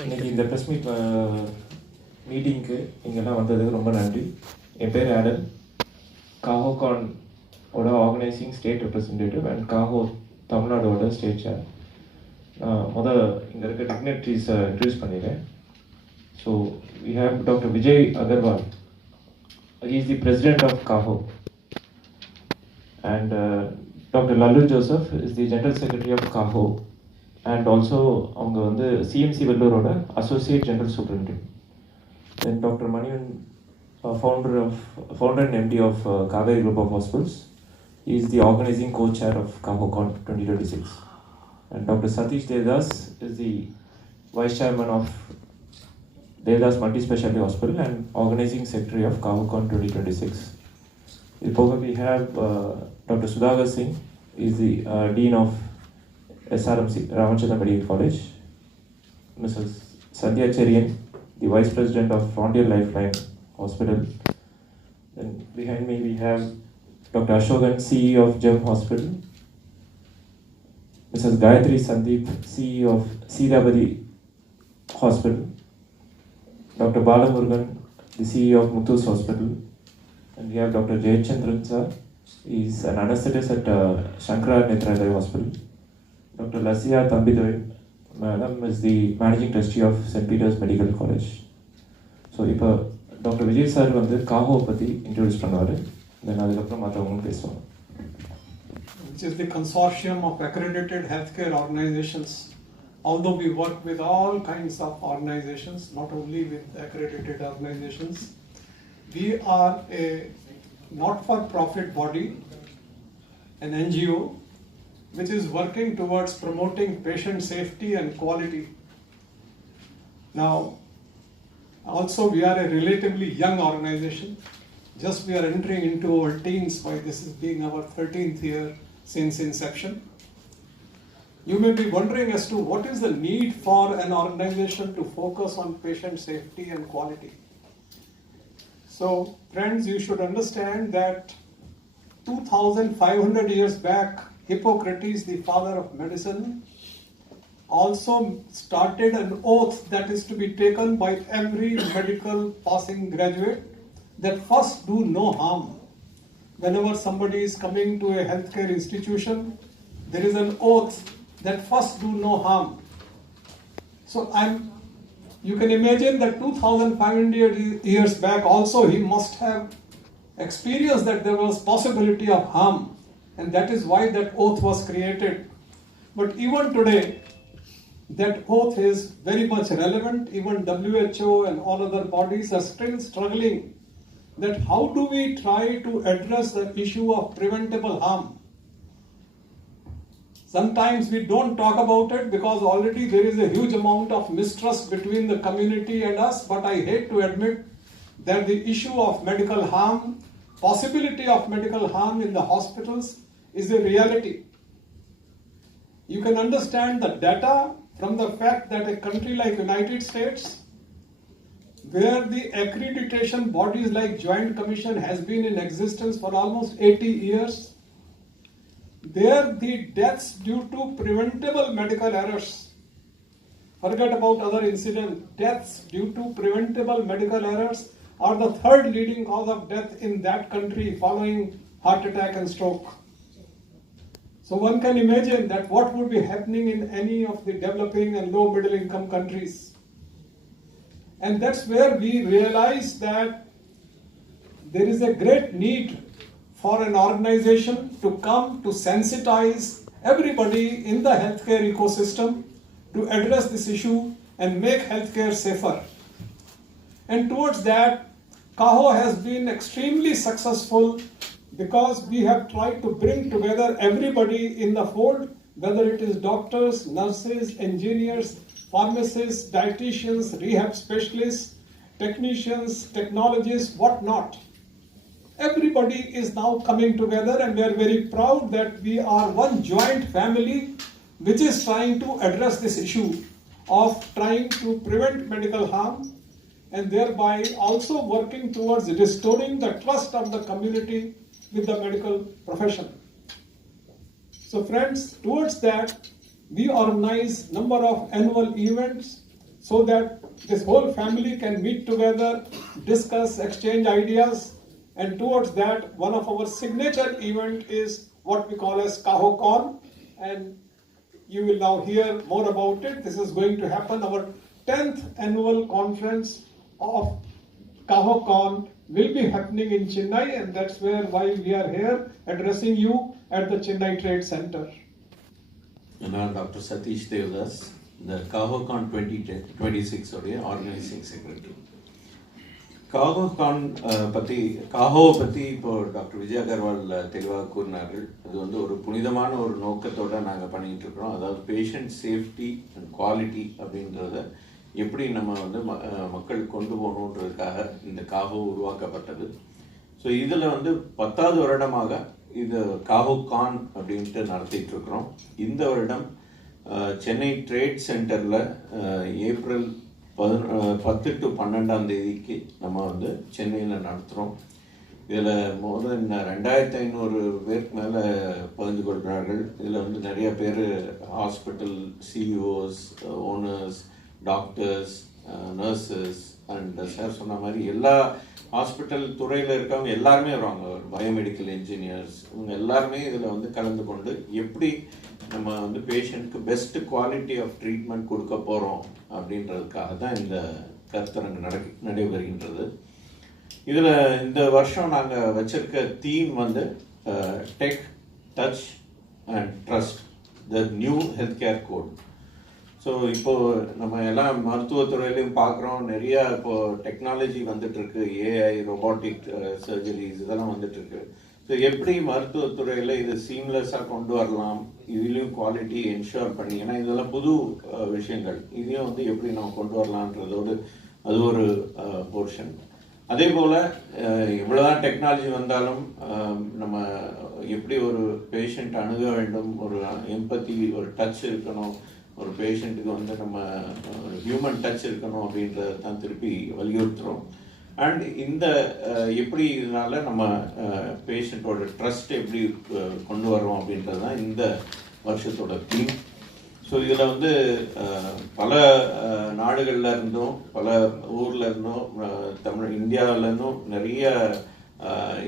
இன்னைக்கு இந்த ப்ரெஸ் மீட்டிங்க்கு இங்கெல்லாம் வந்ததுக்கு ரொம்ப நன்றி. என் பேர் ஆடன், CAHOCON ஓட organizing state representative and CAHO தமிழ்நாடோட ஸ்டேட் சேர். நான் இங்கே இருக்க டிக்னேட்டரிஸை இன்ட்ரடியூஸ் பண்ணிடுறேன். So we have doctor Vijay Agarwal, he is the president of CAHO, and Dr. Lalu Joseph is the general secretary of CAHO, and also அவங்க வந்து CMC வெள்ளூரோட associate general superintendent. Then Dr. Manivan, founder and MD of Kaveri Group of Hospitals. He is the organizing co-chair of CAHOCON 2026. And Dr. Satish Devdas is the vice chairman of Devdas Multi-Specialty Hospital and organizing secretary of CAHOCON 2026. We have Dr. Sudhagar Singh, he is the dean of SRMC Ramachandra Medical College. Mrs. Sandhya Cherian, the vice president of Frontier Lifeline Hospital. Then behind me we have Dr. Ashokan, CEO of GEM Hospital. Mrs. Gayatri Sandeep, CEO of Seedabadi Hospital. Dr. Balamurugan, the CEO of Muthus Hospital. And we have Dr. Jayachandran sir, he is an anesthetist at Shankara Netralaya Hospital. Dr. Lasya Tambidoy, madam is the managing trustee of St. Peter's Medical College. So இப்போ டாக்டர் விஜய் சார் வந்து காஹோ பற்றி இன்ட்ரடியூஸ் பண்ணுவார். தென் அதுக்கப்புறம் மற்றவங்களும் பேசுவாங்க. Which is the Consortium of Accredited Healthcare Organizations. Although we work with all kinds of organizations, not only with accredited organizations, we are a not-for-profit body, an NGO, which is working towards promoting patient safety and quality. Now, also we are a relatively young organization. Just we are entering into our teens by this is being our 13th year since inception. You may be wondering as to what is the need for an organization to focus on patient safety and quality. So, friends, you should understand that 2,500 years back, Hippocrates, the father of medicine, also started an oath that is to be taken by every medical passing graduate, that first do no harm. Whenever somebody is coming to a healthcare institution, there is an oath that first do no harm. So you can imagine that 2,500 years back also he must have experienced that there was possibility of harm, and that is why that oath was created. But even today, that oath is very much relevant. Even WHO and all other bodies are still struggling that how do we try to address the issue of preventable harm. Sometimes we don't talk about it because already there is a huge amount of mistrust between the community and us, but I hate to admit that the issue of medical harm, possibility of medical harm in the hospitals is a reality. You can understand the data from the fact that a country like United States, where the accreditation bodies like Joint Commission has been in existence for almost 80 years, there the deaths due to preventable medical errors, forget about other incidents, deaths due to preventable medical errors are the third leading cause of death in that country following heart attack and stroke. So one can imagine that what would be happening in any of the developing and low middle income countries. And that's where we realize that there is a great need for an organization to come to sensitize everybody in the healthcare ecosystem to address this issue and make healthcare safer. And towards that, CAHO has been extremely successful because we have tried to bring together everybody in the fold, whether it is doctors, nurses, engineers, pharmacists, dietitians, rehab specialists, technicians, technologists, whatnot. Everybody is now coming together, and we are very proud that we are one joint family which is trying to address this issue of trying to prevent medical harm and thereby also working towards restoring the trust of the community with the medical profession. So friends, towards that, we organize number of annual events so that this whole family can meet together, discuss, exchange ideas, and towards that, one of our signature event is what we call as CAHOCON, and you will now hear more about it. This is going to happen, our 10th annual conference of CAHOCON will be happening in Chennai, and that's why we are here addressing you at the Chennai Trade Center. And I'm Dr. Satish Devdas, the CAHOCON 2026 organizing secretary. CAHOCON CAHO பற்றி இப்போ டாக்டர் விஜய் அகர்வால் தெளிவாக கூறினார்கள். அது வந்து ஒரு புனிதமான ஒரு நோக்கத்தோடு நாங்கள் பண்ணிகிட்டு இருக்கிறோம். அதாவது பேஷண்ட் சேஃப்டி அண்ட் குவாலிட்டி அப்படின்றத எப்படி நம்ம வந்து மக்கள் கொண்டு போகணுன்றதுக்காக இந்த CAHO உருவாக்கப்பட்டது. ஸோ இதில் வந்து 10வது வருடமாக இது CAHOCON அப்படின்ட்டு நடத்திட்டு இருக்கிறோம். இந்த வருடம் சென்னை ட்ரேட் சென்டரில் ஏப்ரல் 10 to 12 நம்ம வந்து சென்னையில் நடத்துகிறோம். இதில் மோர் தென் 2500 பேருக்கு மேலே பகிர்ந்து கொள்கிறார்கள். இதில் வந்து நிறைய பேர் hospital CEOs, owners, doctors, nurses and sir சொன்ன மாதிரி எல்லா ஹாஸ்பிட்டல் துறையில் இருக்கவங்க எல்லாருமே வருவாங்க. பயோமெடிக்கல் இன்ஜினியர்ஸ் இவங்க எல்லாருமே இதில் வந்து கலந்து கொண்டு எப்படி நம்ம வந்து பேஷண்ட்க்கு பெஸ்ட் குவாலிட்டி ஆஃப் ட்ரீட்மெண்ட் கொடுக்க போகிறோம் அப்படின்றதுக்காக தான் இந்த கருத்தரங்கு நடைபெறுகின்றது. இதில் இந்த வருஷம் நாங்கள் வச்சிருக்க தீம் வந்து tech, touch and trust, the new health care code. So இப்போது நம்ம எல்லாம் மருத்துவத்துறையிலையும் பார்க்குறோம், நிறையா இப்போது டெக்னாலஜி வந்துட்டுருக்கு, ஏஐ, ரொபாட்டிக் சர்ஜரிஸ் இதெல்லாம் வந்துட்டுருக்கு. ஸோ எப்படி மருத்துவத்துறையில் இது சீம்லெஸ்ஸாக கொண்டு வரலாம், இதுலேயும் குவாலிட்டி என்ஷூர் பண்ணி, ஏன்னா இதெல்லாம் புது விஷயங்கள், இதையும் வந்து எப்படி நம்ம கொண்டு வரலான்றதோடு அது ஒரு போர்ஷன். அதே போல் எவ்வளோதான் டெக்னாலஜி வந்தாலும் நம்ம எப்படி ஒரு பேஷண்ட் அணுக வேண்டும், ஒரு எம்பத்தி, ஒரு டச் இருக்கணும், ஒரு பேஷண்ட்டுக்கு வந்து நம்ம ஹியூமன் டச் இருக்கணும் அப்படின்றத தான் திருப்பி வலியுறுத்துகிறோம். அண்ட் இந்த எப்படி இதனால நம்ம பேஷண்ட்டோட ட்ரஸ்ட் எப்படி கொண்டு வரோம் அப்படின்றது தான் இந்த வருஷத்தோட தீம். ஸோ இதில் வந்து பல நாடுகளில் இருந்தும் பல ஊரில் இருந்தும் இந்தியாவில் இருந்தும் நிறைய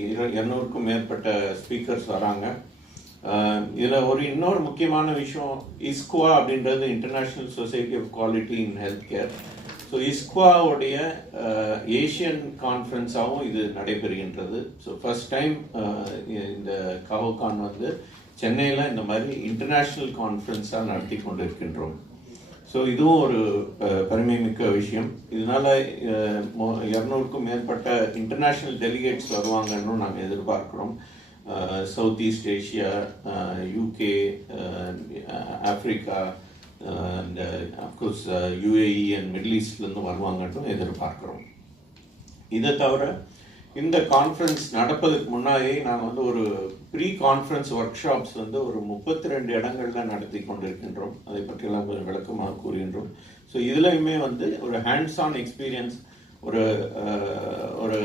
200க்கும் மேற்பட்ட ஸ்பீக்கர்ஸ் வராங்க. இதில் இன்னொரு முக்கியமான விஷயம், ISQA அப்படின்றது international society of quality in health care. So ISQAவுடைய ஏஷியன் கான்ஃபரன்ஸாகவும் இது நடைபெறுகின்றது. ஸோ ஃபர்ஸ்ட் டைம் இந்த CAHOCON வந்து சென்னையில் இந்த மாதிரி இன்டர்நேஷ்னல் கான்ஃபரன்ஸாக நடத்தி கொண்டு இருக்கின்றோம். ஸோ இதுவும் ஒரு பெருமைமிக்க விஷயம். இதனால் 200க்கும் மேற்பட்ட இன்டர்நேஷ்னல் டெலிகேட்ஸ் வருவாங்கன்னு நாங்கள் எதிர்பார்க்குறோம். South east Asia, UK, Africa and of course UAE and middle ஈஸ்ட்லேருந்து வருவாங்கன்னு எதிர்பார்க்குறோம். இதை தவிர இந்த கான்ஃபரன்ஸ் நடப்பதுக்கு முன்னாடி நாங்கள் வந்து ஒரு ப்ரீ கான்ஃபரன்ஸ் ஒர்க் ஷாப்ஸ் வந்து ஒரு 32 இடங்களில் நடத்தி கொண்டிருக்கின்றோம். அதை பற்றியெல்லாம் கொஞ்சம் விளக்கமாக கூறுகின்றோம். ஸோ இதுலையுமே வந்து ஒரு ஹேண்ட்ஸ் ஆன் எக்ஸ்பீரியன்ஸ், ஒரு ஒரு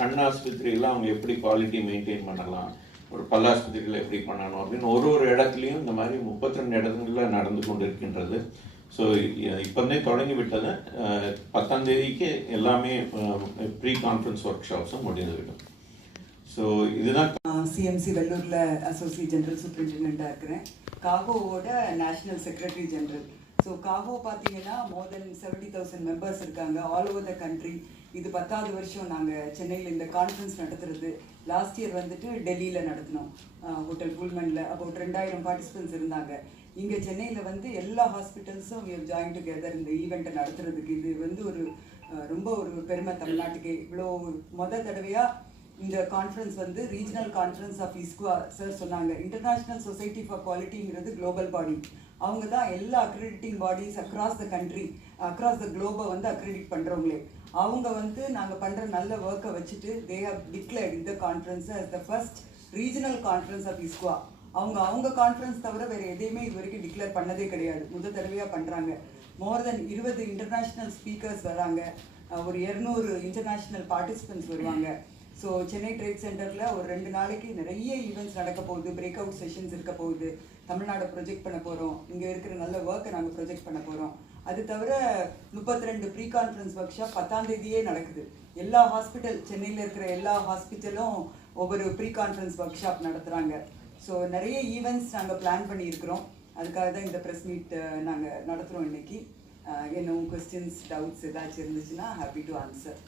கண் ஆஸ்பத்திரியில் அவங்க எப்படி குவாலிட்டி மெயின்டைன் பண்ணலாம், ஒரு பல்லாஸ்பத்திரியில் எப்படி பண்ணணும் அப்படின்னு ஒரு இடத்துலையும் இந்த மாதிரி 32 இடங்களில் நடந்து கொண்டு இருக்கின்றது. ஸோ இப்போதே தொடங்கி விட்டது. 10ஆம் தேதிக்கு எல்லாமே ப்ரீ கான்ஃபரன்ஸ் ஒர்க் ஷாப்ஸும் முடிந்துவிடும். ஸோ இதுதான் CMC வெள்ளூரில் அசோசியேட் ஜெனரல் சூப்பரிண்டெண்டாக இருக்கிறேன். CAHOவோட national secretary general. So CAHO பார்த்தீங்கன்னா மோர் தென் 70,000 மெம்பர்ஸ் இருக்காங்க ஆல் ஓவர் த கண்ட்ரி. இது 10வது வருஷம் நாங்கள் சென்னையில் இந்த கான்ஃபரன்ஸ் நடத்துறது. லாஸ்ட் இயர் வந்துட்டு டெல்லியில் நடத்தினோம், ஹோட்டல் புல்மனில். அபவுட் 2000 பார்ட்டிசிபென்ட்ஸ் இருந்தாங்க. இங்கே சென்னையில் வந்து எல்லா ஹாஸ்பிட்டல்ஸும் ஜாயின் டுகெதர் இந்த ஈவெண்ட்டை நடத்துறதுக்கு. இது வந்து ரொம்ப ஒரு பெருமை தமிழ்நாட்டுக்கு. இவ்வளோ தடவையாக இந்த கான்ஃபரன்ஸ் வந்து regional conference of ISQA sir சொன்னாங்க. இன்டர்நேஷ்னல் சொசைட்டி ஃபார் குவாலிட்டிங்கிறது குளோபல் பாடி. அவங்க தான் எல்லா accrediting bodies across the country, across the குளோபை வந்து அக்ரெடிட் பண்ணுறவங்களே. அவங்க வந்து நாங்கள் பண்ணுற நல்ல ஒர்க்கை வச்சுட்டு தே ஹவ் டிக்ளேர்ட் இந்த conference as the first regional conference of ISQA. அவங்க கான்ஃபரன்ஸ் தவிர வேறு எதையுமே இது வரைக்கும் டிக்ளேர் பண்ணதே கிடையாது, தடவையாக பண்ணுறாங்க. மோர் தென் 20 இன்டர்நேஷ்னல் ஸ்பீக்கர்ஸ் வராங்க, ஒரு 200 இன்டர்நேஷ்னல் பார்ட்டிசிபென்ட்ஸ் வருவாங்க. ஸோ சென்னை ட்ரேட் சென்டரில் ஒரு 2 நாளைக்கு நிறைய ஈவெண்ட்ஸ் நடக்க போகுது, பிரேக் அவுட் செஷன்ஸ் இருக்க போகுது. தமிழ்நாடு ப்ரொஜெக்ட் பண்ண போகிறோம், இங்கே இருக்கிற நல்ல ஒர்க்கை நாங்கள் ப்ரொஜெக்ட் பண்ண போகிறோம். அது தவிர 32 ப்ரீ கான்ஃபரன்ஸ் ஒர்க் ஷாப் 10ஆம் தேதியே நடக்குது. எல்லா ஹாஸ்பிட்டல், சென்னையில் இருக்கிற எல்லா ஹாஸ்பிட்டலும் ஒவ்வொரு ப்ரீ கான்ஃபரன்ஸ் ஒர்க் ஷாப் நடத்துகிறாங்க. ஸோ நிறைய ஈவெண்ட்ஸ் நாங்கள் பிளான் பண்ணியிருக்கிறோம். அதுக்காக தான் இந்த ப்ரெஸ் மீட் நாங்கள் நடத்துகிறோம் இன்னைக்கு. இன்னும் கொஸ்டின்ஸ், டவுட்ஸ் ஏதாச்சும் இருந்துச்சுன்னா ஹாப்பி டு ஆன்சர்.